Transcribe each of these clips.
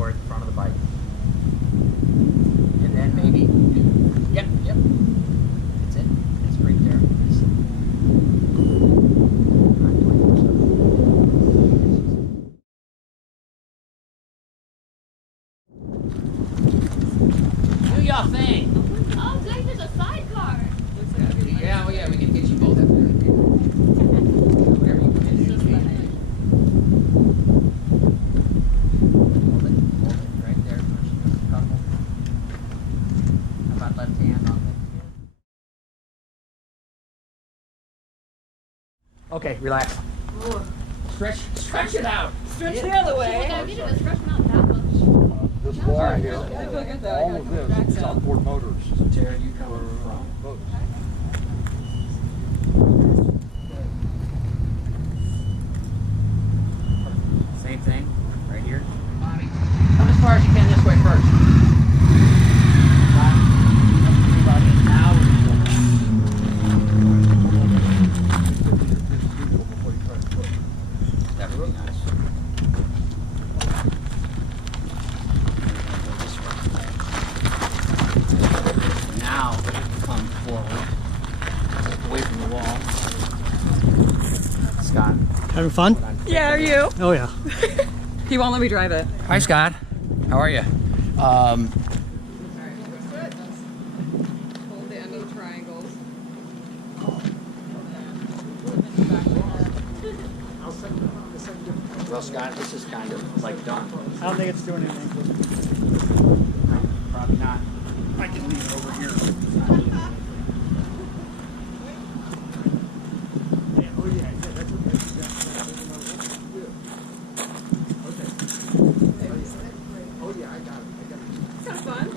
toward the front of the bike. And then maybe, yep. That's it. That's right there. Do your thing. Oh, dang, there's a sidecar. Yeah, well, yeah, we can get you both up there. Whatever you can do. Hold it right there. Couple. How about left hand on the... Okay, relax. Stretch it out. Stretch the other way. I needed to stretch them out that much. This wall here, Look at that. all of this is outboard motors. So Tara, you come from Motors. same thing, right here. Come as far as you can this way first. About 8 hours. That would be nice. Now come forward, away from the wall. Scott. Having fun? Yeah, are you? Oh yeah. He won't let me drive it. Hi, Scott. How are you? Hold the end of the triangles. Well, Scott, this is kind of like done. I don't think it's doing anything. Probably not. I can leave it over here.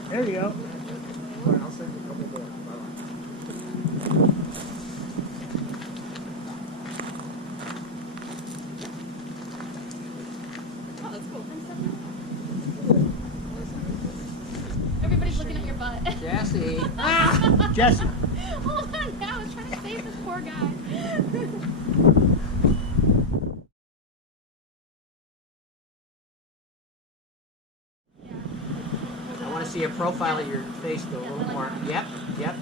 There you go. I'll send you a couple more. Oh, that's cool. Thanks, Stephanie. Everybody's looking at your butt. Jessie. Jessie. Hold on now. I was trying to save this poor guy. I want to see a profile of your face go a little more. Yep. There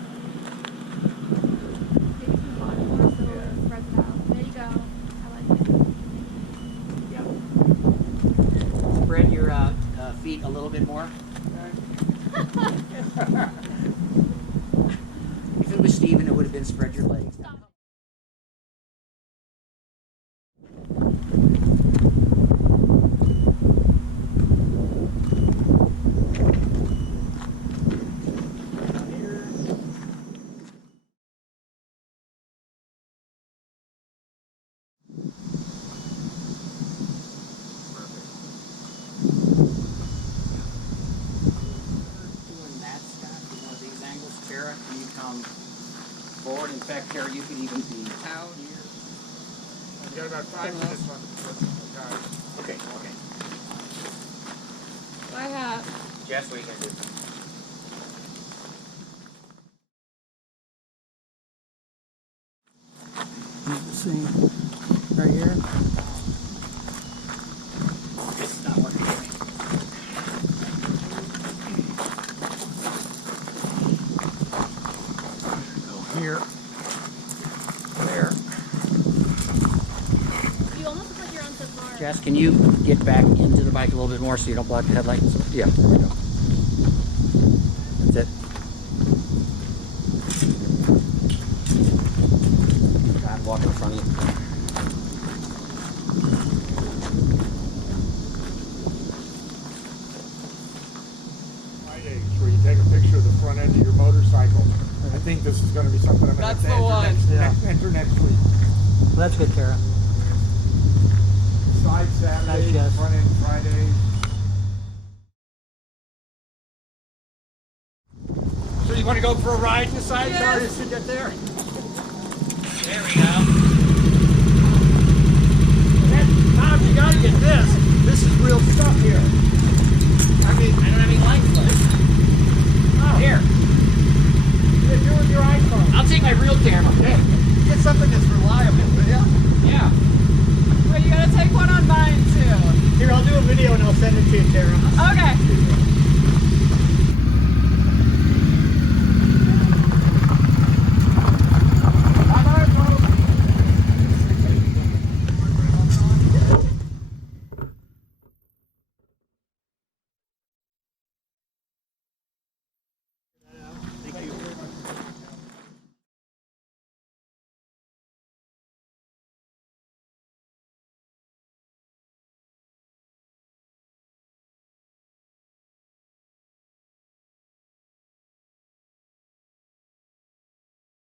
you go. I like it. Spread your feet a little bit more. If it was Steven, it would have been spread your legs. Tara, can you come forward? In fact, Tara, you could even be out here. I've got about 5 minutes on guys. Okay. My hat. Jess, what are you going to do? Let's see. Right here. It's not working. Here. There. You almost look like you're on safari. Jess, can you get back into the bike a little bit more so you don't block the headlights? Yeah, there we go. That's it. God, walk in front of you. My age, where you take a picture of the front end of your motorcycle. I think this is going to be something I'm going to That's have to the one. enter next week. Well, that's good, Tara. Side Saturdays, Nice, Jess. front end Fridays. So you want to go for a ride in the side car Yes. to get there? There we go. Tom, you got to get this. This is real stuff here. I mean, I don't have any lights left. oh, Here, you're doing your iPhone. I'll take my real camera. Hey, get something that's reliable, will ya? Yeah. Well, you gotta take one on mine too. Here, I'll do a video I'll send it to you, Tara. Okay.